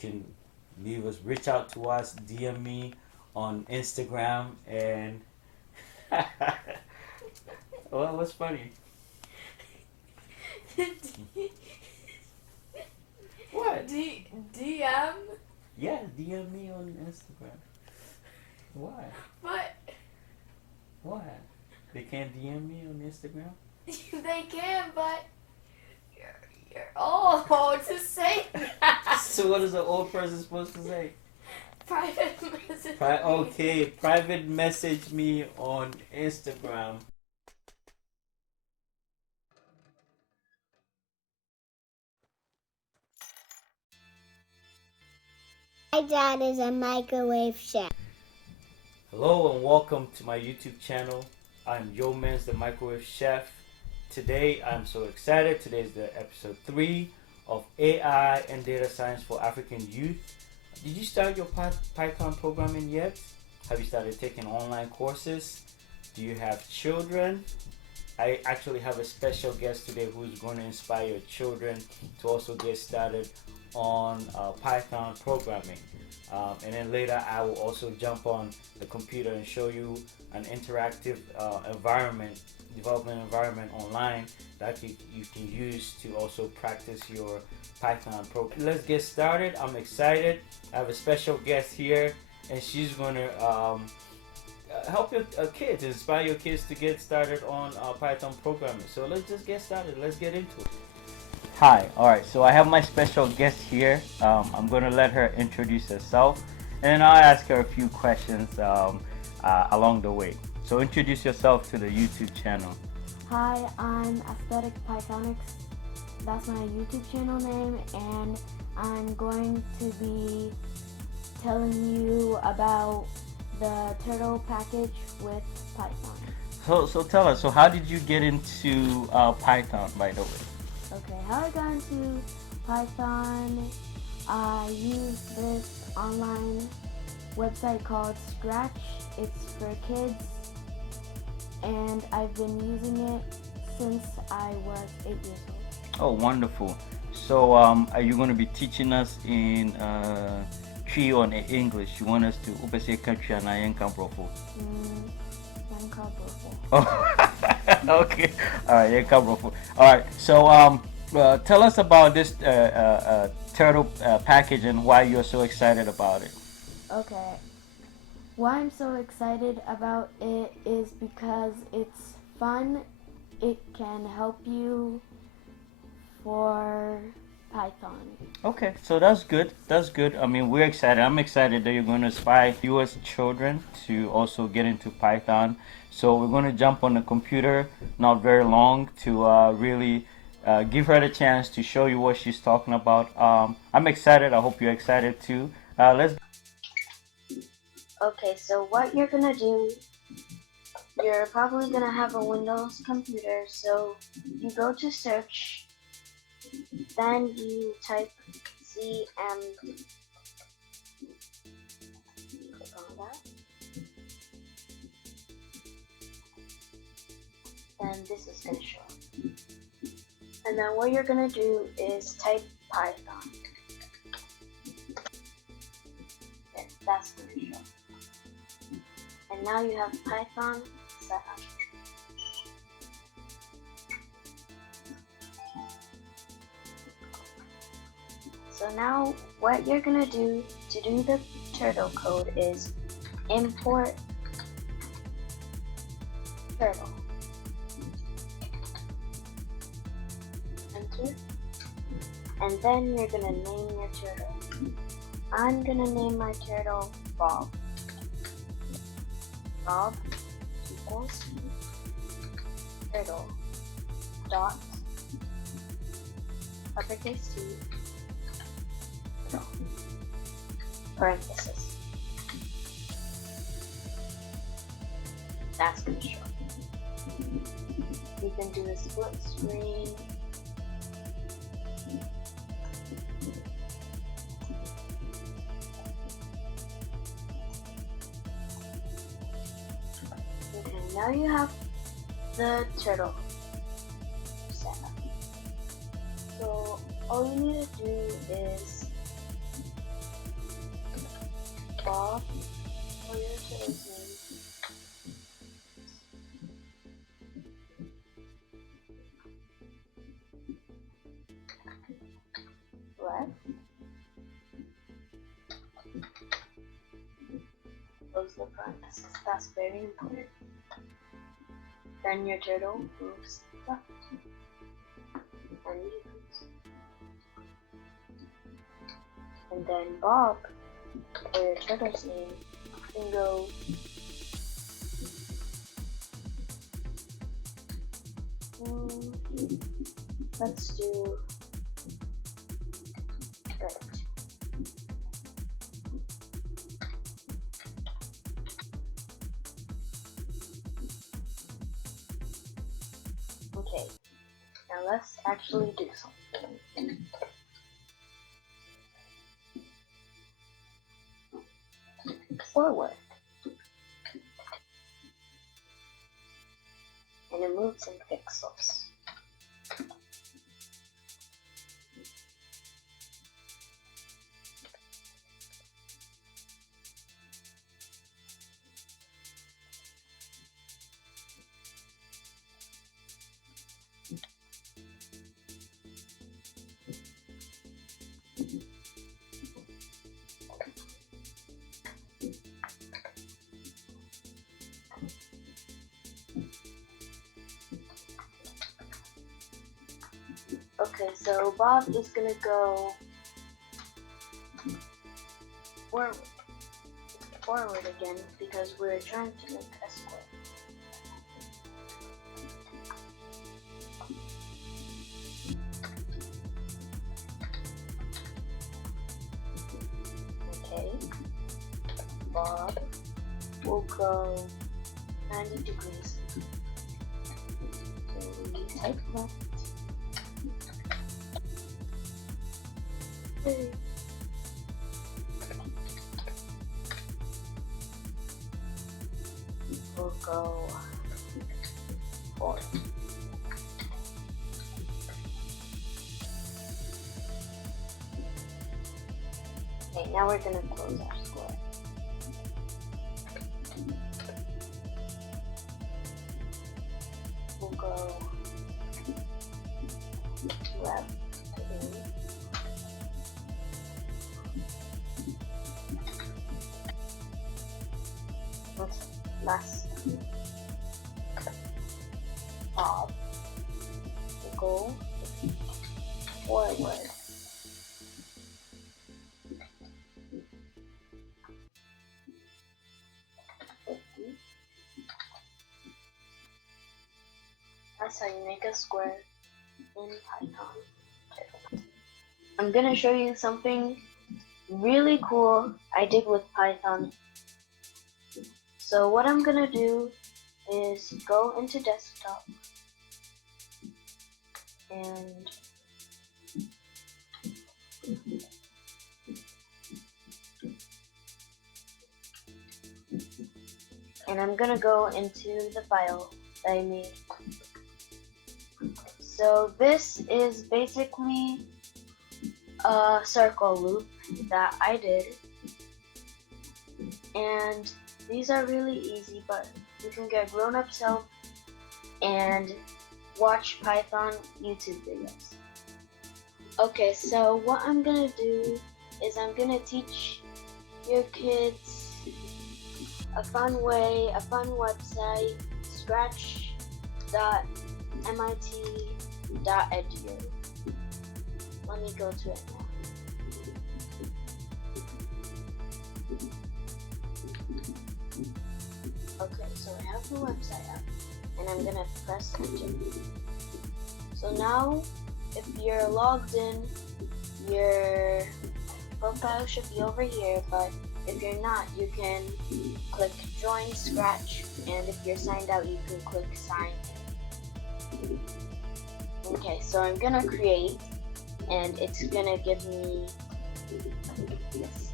can reach out to us, DM me on Instagram, and well, what's funny? What? DM? Yeah, DM me on Instagram. Why? But Why? They can't DM me on Instagram? they can, but you're old to say that. So what is an old person supposed to say? Private message. Okay, private message me on Instagram. My dad is a microwave chef. Hello and welcome to my YouTube channel. I'm Yeomens, the microwave chef. Today I'm so excited. Today is the episode 3 of AI and data science for African youth. Did you start your Python programming yet? Have you started taking online courses? Do you have children? I actually have a special guest today who's going to inspire your children to also get started on Python programming. And then later I will also jump on the computer and show you an interactive development environment online that you can use to also practice your Python program. Let's get started. I'm excited. I have a special guest here, and she's going to help your kids, inspire your kids to get started on Python programming. So let's just get started. Let's get into it. Hi, alright, so I have my special guest here. I'm going to let her introduce herself, and then I'll ask her a few questions along the way. So introduce yourself to the YouTube channel. Hi, I'm Aesthetic Pythonyx. That's my YouTube channel name, and I'm going to be telling you about the turtle package with Python. So tell us, so how did you get into Python, by the way? Okay, how I got into Python, I use this online website called Scratch. It's for kids, and I've been using it since I was 8 years old. Oh, wonderful. So are you going to be teaching us in Tree or in English? You want us to upese country and I can profile? Oh, okay. All right, yeah, all right. So tell us about this turtle package and why you're so excited about it. Okay. Why I'm so excited about it is because it's fun. It can help you for Python. Okay, so that's good. That's good. I mean, we're excited. I'm excited that you're going to inspire U.S. children to also get into Python. So we're going to jump on the computer, not very long, to really give her the chance to show you what she's talking about. I'm excited. I hope you're excited too. Let's. Okay, so what you're gonna do, you're probably gonna have a Windows computer, so you go to search, then you type CM, click on that, and this is gonna show up. And then what you're gonna do is type Python. Yeah, that's gonna show up. And now you have Python set up. So now what you're gonna do to do the turtle code is import turtle. Enter. And then you're gonna name your turtle. I'm gonna name my turtle Bob. Bob equals turtle dot uppercase T turtle parenthesis. That's gonna show. You can do a split screen. Okay, now you have the turtle set up. So all you need to do is Bob for your turtle's name. Left. Close the parentheses. That's very important. Then your turtle moves left. And moves. And then Bob, or your turtle's name, can go let's do right. Okay, now let's actually do something. Forward. And it moves in pixels. Okay, so Bob is gonna go forward again because we're trying to make a square. Okay, Bob will go 90 degrees. So we type left. We'll go forward. Okay, now we're gonna close our square. We'll go left. Last Bob will go forward. That's how you make a square in Python. I'm gonna show you something really cool I did with Python. So what I'm gonna do is go into desktop and I'm gonna go into the file that I made. So this is basically a circle loop that I did, and these are really easy, but you can get grown-ups help and watch Python YouTube videos. Okay, so what I'm gonna do is I'm gonna teach your kids a fun website, scratch.mit.edu. Let me go to it now. Okay, so I have the website up, and I'm gonna press enter. So now, if you're logged in, your profile should be over here, but if you're not, you can click join Scratch, and if you're signed out, you can click sign in. Okay, so I'm gonna create, and it's gonna give me this.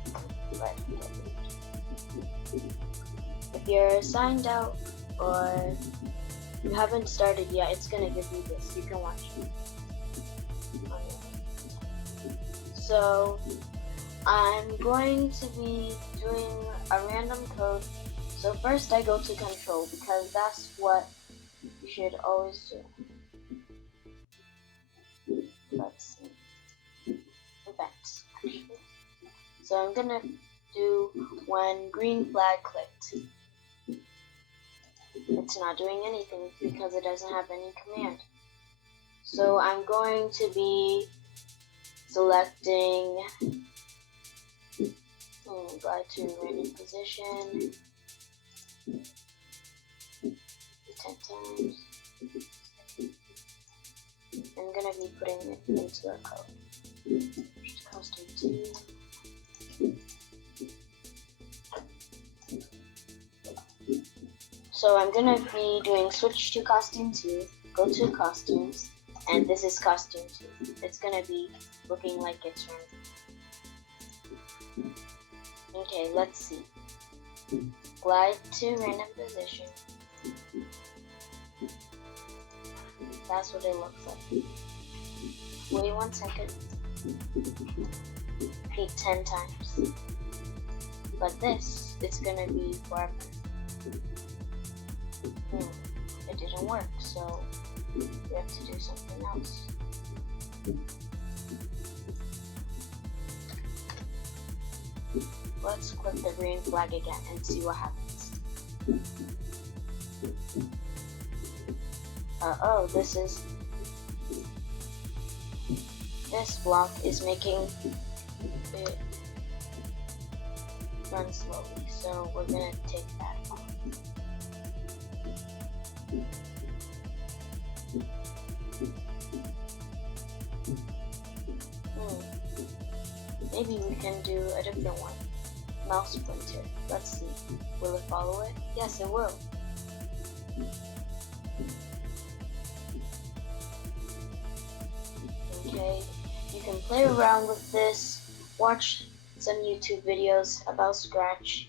If you're signed out or you haven't started yet, it's gonna give you this. You can watch it. So I'm going to be doing a random code. So first I go to control because that's what you should always do. Let's see. Events, actually. So I'm gonna do when green flag clicked. It's not doing anything because it doesn't have any command. So I'm going to be selecting glide to random position 10 times. I'm gonna be putting it into a code. Custom 2. So I'm gonna be doing switch to costume 2, go to costumes, and this is costume 2. It's gonna be looking like it's random. Okay, let's see. Glide to random position. That's what it looks like. Wait 1 second. Repeat 10 times. But this, it's gonna be forever. It didn't work, so we have to do something else. Let's click the green flag again and see what happens. Oh, this block is making it run slowly, so we're gonna take that off. Maybe we can do a different one. Mouse pointer. Let's see. Will it follow it? Yes, it will. Okay, you can play around with this, watch some YouTube videos about Scratch,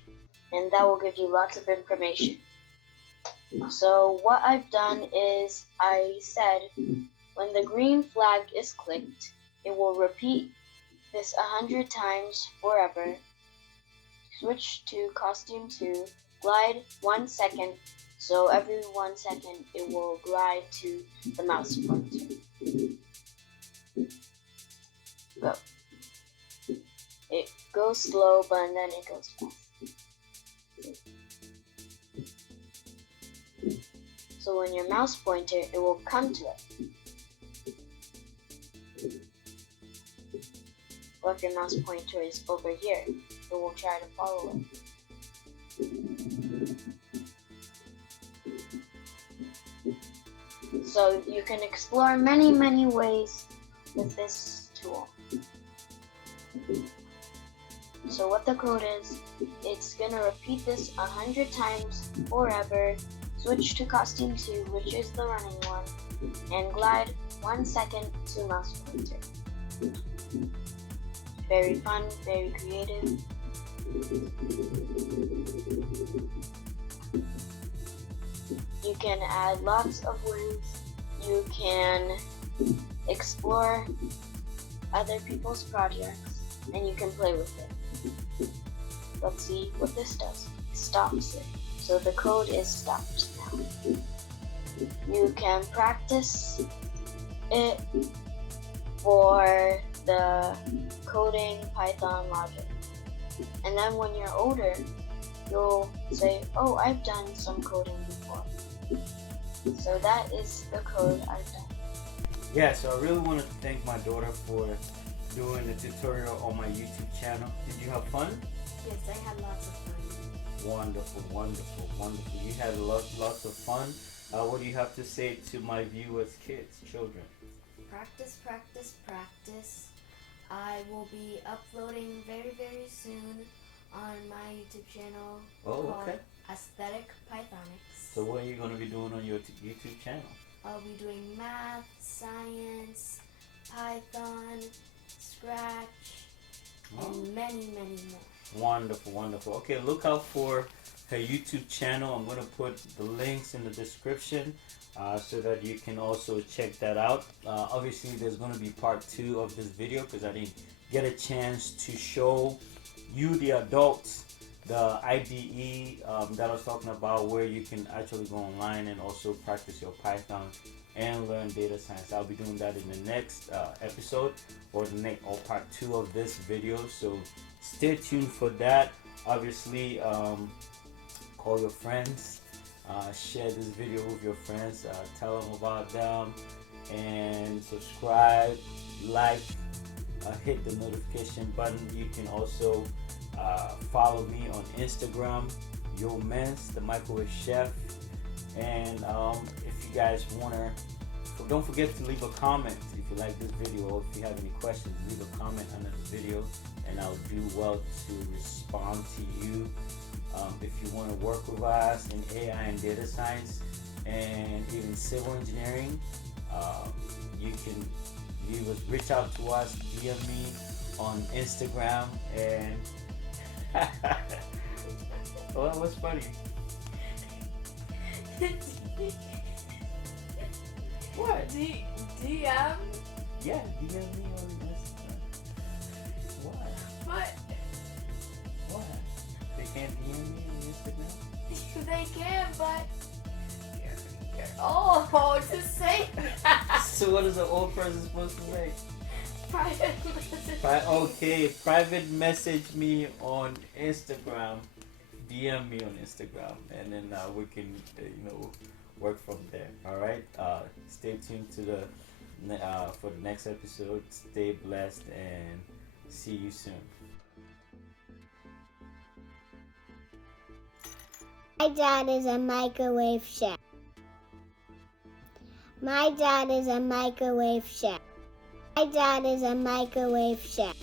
and that will give you lots of information. So what I've done is I said when the green flag is clicked, it will repeat this 100 times forever. Switch to costume 2, glide 1 second, so every 1 second it will glide to the mouse pointer. Go. It goes slow, but then it goes fast. So when your mouse pointer, it will come to it. Or if your mouse pointer is over here, it will try to follow it. So you can explore many ways with this tool. So what the code is, it's gonna repeat this 100 times forever, switch to costume 2, which is the running one, and glide 1 second to mouse pointer. Very fun, very creative. You can add lots of ways. You can explore other people's projects, and you can play with it. Let's see what this does. It stops it. So the code is stopped now. You can practice it for the coding Python logic. And then when you're older, you'll say, oh, I've done some coding before. So that is the code I've done. Yeah, so I really want to thank my daughter for doing the tutorial on my YouTube channel. Did you have fun? Yes, I had lots of fun. Wonderful, wonderful, wonderful. You had lots of fun. What do you have to say to my viewers, kids, children? Practice, practice, practice. I will be uploading very soon on my YouTube channel called Aesthetic Pythonyx. So what are you going to be doing on your YouTube channel? I'll be doing math, science, Python, Scratch, and many more. Wonderful, wonderful. Okay, look out for her YouTube channel. I'm going to put the links in the description so that you can also check that out. Obviously, there's going to be part 2 of this video because I didn't get a chance to show you, the adults, the IDE that I was talking about, where you can actually go online and also practice your Python and learn data science. I'll be doing that in the next episode, or the next, or part 2 of this video. So stay tuned for that. Obviously, call your friends, share this video with your friends, tell them about them, and subscribe, like, hit the notification button. You can also follow me on Instagram, Yeomens, the microwave chef. And if you guys wanna, don't forget to leave a comment if you like this video, or if you have any questions, leave a comment under the video, and I'll do well to respond to you. If you want to work with us in AI and data science, and even civil engineering, you can reach out to us, DM me on Instagram, and well, what's funny? What? DM? Yeah, DM me on Instagram. What? What? What? They can't DM me on Instagram? They can, but you're old to say that. So what is an old person supposed to say? Private message. Okay, private message me on Instagram. DM me on Instagram, and then we can, work from there. All right. Stay tuned to for the next episode. Stay blessed, and see you soon. My dad is a microwave chef. My dad is a microwave chef. My dad is a microwave chef.